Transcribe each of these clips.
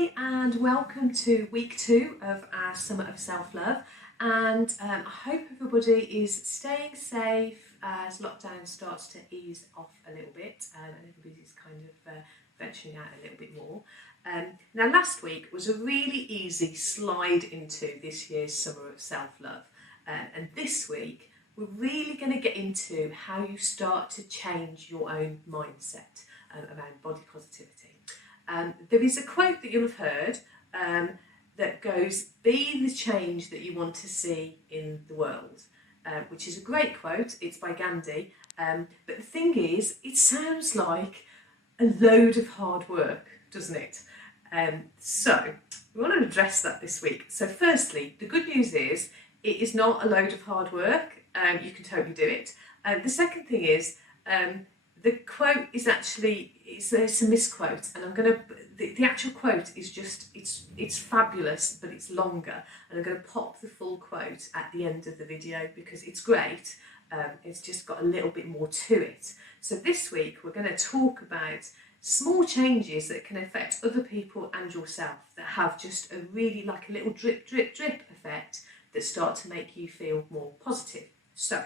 Hi and welcome to week 2 of our Summer of Self-Love, and I hope everybody is staying safe as lockdown starts to ease off a little bit and everybody's kind of venturing out a little bit more. Now last week was a really easy slide into this year's Summer of Self-Love, and this week we're really going to get into how you start to change your own mindset around body positivity. There is a quote that you'll have heard that goes, "Be the change that you want to see in the world," which is a great quote. It's by Gandhi. But the thing is, it sounds like a load of hard work, doesn't it? So we want to address that this week. So firstly, the good news is it is not a load of hard work. You can totally do it. The second thing is, the quote is actually, it's a misquote, and the actual quote is just, it's fabulous, but it's longer, and I'm going to pop the full quote at the end of the video because it's great. It's just got a little bit more to it. So this week we're going to talk about small changes that can affect other people and yourself that have just a really, like a little drip, drip, drip effect that start to make you feel more positive. So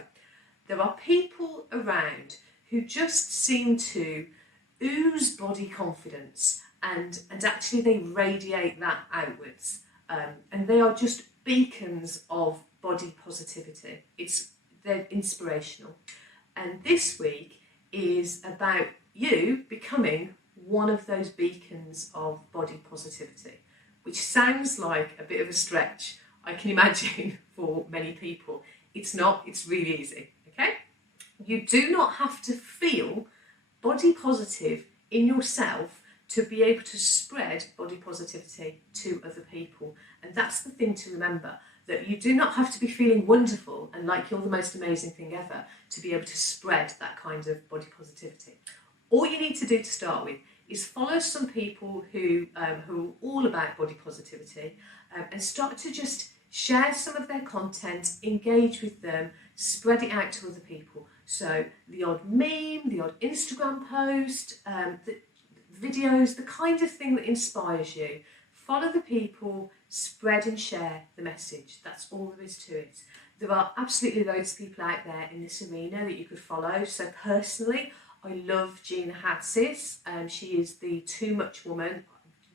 there are people around who just seem to ooze body confidence and actually they radiate that outwards, and they are just beacons of body positivity. They're inspirational, and this week is about you becoming one of those beacons of body positivity, which sounds like a bit of a stretch, I can imagine, for many people. It's not, it's really easy, okay? You do not have to feel body positive in yourself to be able to spread body positivity to other people. And that's the thing to remember, that you do not have to be feeling wonderful and like you're the most amazing thing ever to be able to spread that kind of body positivity. All you need to do to start with is follow some people who are all about body positivity, and start to just share some of their content, engage with them, spread it out to other people. So the odd meme, the odd Instagram post, the videos, the kind of thing that inspires you. Follow the people, spread and share the message. That's all there is to it. There are absolutely loads of people out there in this arena that you could follow. So personally, I love Gina Hatzis. She is the Too Much woman.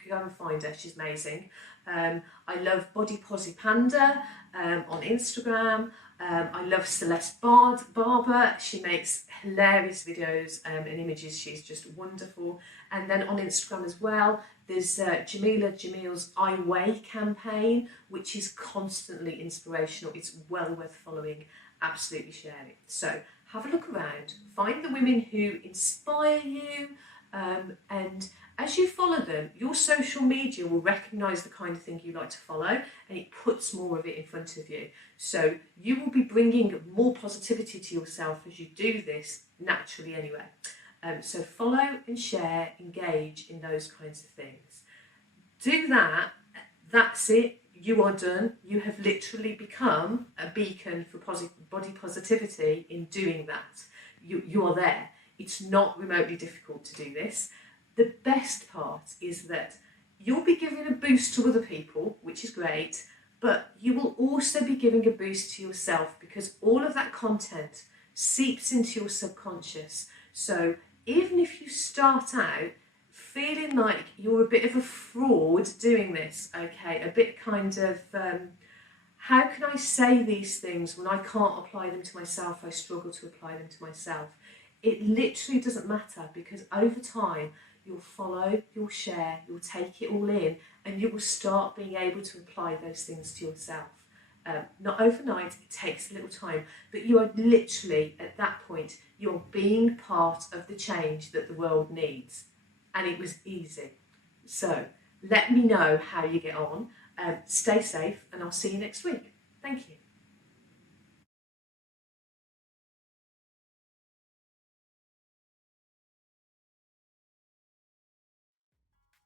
Go and find her, she's amazing. I love bodyposipanda on Instagram. I love Celeste Barber. She makes hilarious videos and images. She's just wonderful. And then on Instagram as well, there's Jamil's I Weigh campaign, which is constantly inspirational. It's well worth following. Absolutely share it. So have a look around, find the women who inspire you, and as you follow them, your social media will recognise the kind of thing you like to follow, and it puts more of it in front of you. So you will be bringing more positivity to yourself as you do this naturally anyway. So follow and share, engage in those kinds of things. Do that, that's it, you are done. You have literally become a beacon for body positivity in doing that. You are there. It's not remotely difficult to do this. The best part is that you'll be giving a boost to other people, which is great, but you will also be giving a boost to yourself because all of that content seeps into your subconscious. So even if you start out feeling like you're a bit of a fraud doing this, okay, a bit kind of, how can I say these things when I can't apply them to myself? I struggle to apply them to myself. It literally doesn't matter, because over time you'll follow, you'll share, you'll take it all in, and you will start being able to apply those things to yourself. Not overnight, it takes a little time, but you are literally, at that point, you're being part of the change that the world needs. And it was easy. So let me know how you get on. Stay safe, and I'll see you next week. Thank you.